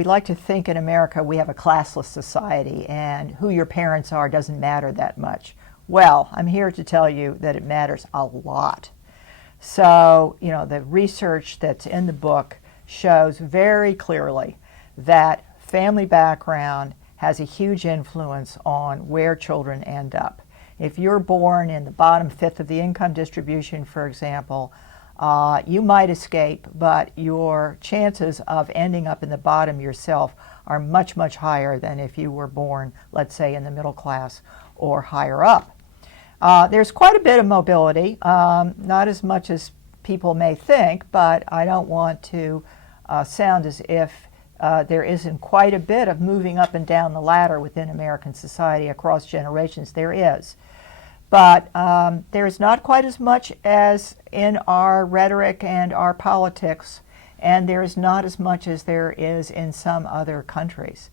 we like to think in America we have a classless society and who your parents are doesn't matter that much. Well, I'm here to tell you that it matters a lot. So, the research that's in the book shows very clearly that family background has a huge influence on where children end up. If you're born in the bottom fifth of the income distribution, for example, you might escape, but your chances of ending up in the bottom yourself are much, much higher than if you were born, let's say, in the middle class or higher up. There's quite a bit of mobility, not as much as people may think, but I don't want to sound as if there isn't quite a bit of moving up and down the ladder within American society across generations. There is. But there's not quite as much as in our rhetoric and our politics, and there's not as much as there is in some other countries.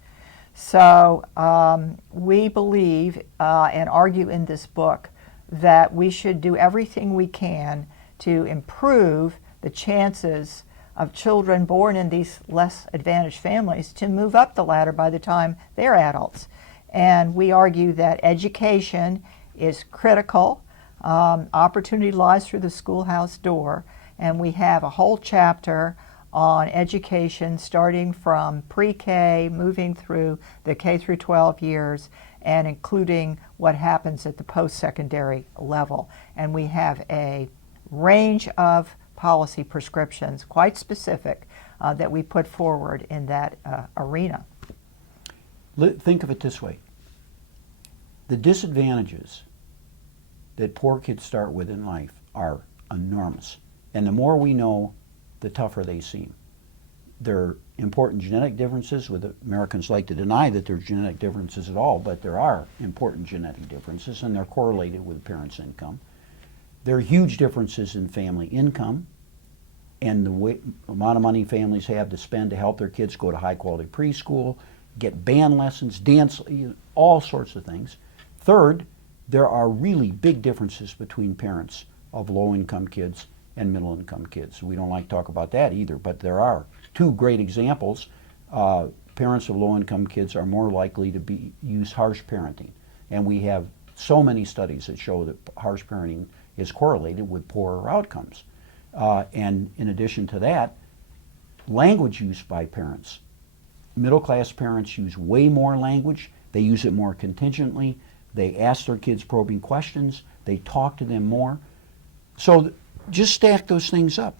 So we believe and argue in this book that we should do everything we can to improve the chances of children born in these less advantaged families to move up the ladder by the time they're adults. And we argue that education is critical. Opportunity lies through the schoolhouse door, and we have a whole chapter on education starting from pre-K, moving through the K through 12 years, and including what happens at the post-secondary level. And we have a range of policy prescriptions, quite specific, that we put forward in that arena. Think of it this way. The disadvantages that poor kids start with in life are enormous. And the more we know, the tougher they seem. There are important genetic differences. With Americans like to deny that there's genetic differences at all, but there are important genetic differences, and they're correlated with parents' income. There are huge differences in family income and the amount of money families have to spend to help their kids go to high-quality preschool, get band lessons, dance, all sorts of things. Third, there are really big differences between parents of low-income kids and middle-income kids. We don't like to talk about that either, but there are two great examples. Parents of low-income kids are more likely to use harsh parenting, and we have so many studies that show that harsh parenting is correlated with poorer outcomes. And in addition to that, language use by parents. Middle-class parents use way more language. They use it more contingently. They ask their kids probing questions. They talk to them more. So just stack those things up.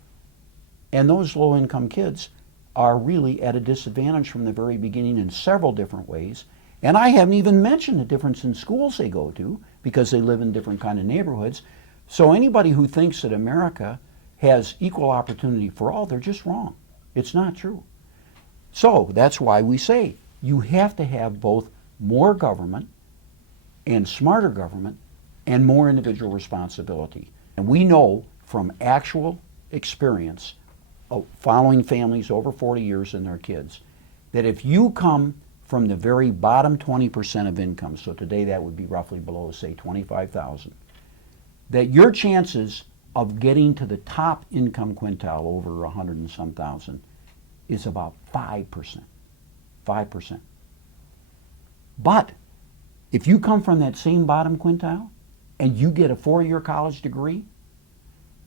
And those low-income kids are really at a disadvantage from the very beginning in several different ways. And I haven't even mentioned the difference in schools they go to because they live in different kind of neighborhoods. So anybody who thinks that America has equal opportunity for all, they're just wrong. It's not true. So that's why we say you have to have both more government and smarter government and more individual responsibility. And we know from actual experience of following families over 40 years and their kids that if you come from the very bottom 20% of income, so today that would be roughly below, say, $25,000, that your chances of getting to the top income quintile over 100 and some thousand is about 5%. 5%. But if you come from that same bottom quintile and you get a 4-year college degree,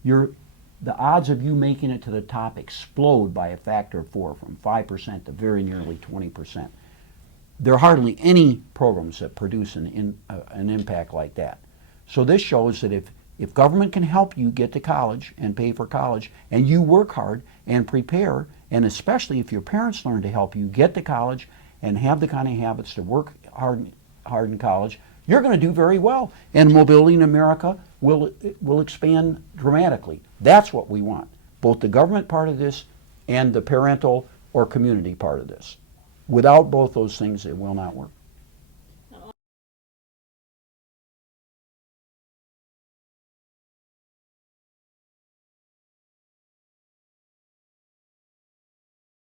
the odds of you making it to the top explode by a factor of 4, from 5% to very nearly 20%. There are hardly any programs that produce an impact like that. So this shows that if government can help you get to college and pay for college, and you work hard and prepare, and especially if your parents learn to help you get to college and have the kind of habits to work hard in college, you're going to do very well. And mobility in America will expand dramatically. That's what we want, both the government part of this and the parental or community part of this. Without both those things, it will not work.